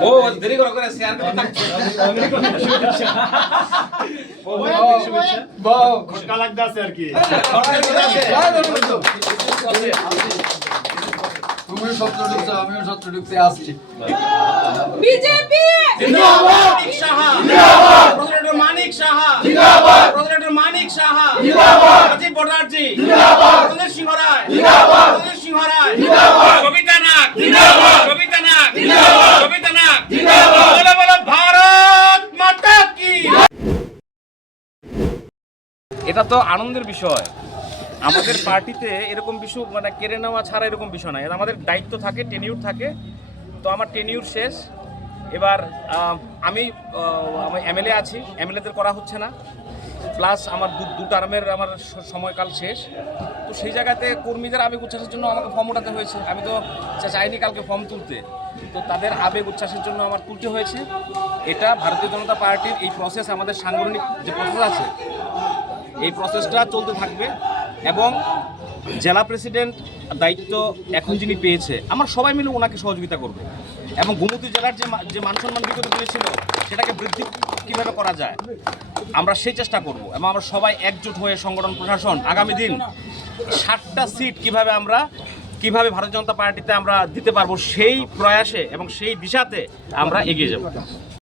ও দেরি করে করে শেয়ার করে থাকছে খটকা লাগতেছে আর কি। তুমিও সত্য ঢুকছো আমিও সত্য ঢুকতে আসছি। বিজেপি! মানিক সাহা জিন্দাবাদ! মানিক সাহা। জিন্দাবাদ! প্রসিডেন্ট মানিক সাহা। জিন্দাবাদ! রাজীব ব্যানার্জি জিন্দাবাদ! প্রদীপ সিংহ এটা তো আনন্দের বিষয়। আমাদের পার্টিতে এরকম বিষয় মানে কেড়ে নেওয়া ছাড়া এরকম বিষয় নয় আমাদের দায়িত্ব থাকে টেনিউর থাকে। তো আমার টেনিউর শেষ। এবার আমি আমি এমএলএ আছি। এমএলএদের করা হচ্ছে না। প্লাস আমার দু দু টার্মের আমার সময়কাল শেষ। তো সেই জায়গাতে কর্মীদের আবেগ উচ্ছ্বাসের জন্য আমাকে ফর্ম ওঠাতে হয়েছে। আমি তো চাইনি কালকে ফর্ম তুলতে। তো তাদের আবেগ উচ্ছ্বাসের জন্য আমার তুলতে হয়েছে। এটা ভারতীয় জনতা পার্টির এই প্রসেস আমাদের সাংগঠনিক যে প্রসেস আছে এই প্রসেসটা চলতে থাকবে এবং জেলা প্রেসিডেন্ট দায়িত্ব এখন যিনি পেয়েছে, আমরা সবাই মিলে ওনাকে সহযোগিতা করব। এবং গোমতী জেলার যে যে মান সম্মান বিগত দিনে সেটাকে বৃদ্ধি কীভাবে করা যায়, আমরা সেই চেষ্টা করব এবং আমরা সবাই একজোট হয়ে সংগঠন প্রশাসন আগামী দিন ষাটটা সিট কীভাবে আমরা, কীভাবে ভারতীয় জনতা পার্টিতে আমরা দিতে পারব সেই প্রয়াসে এবং সেই দিশাতে আমরা এগিয়ে যাব।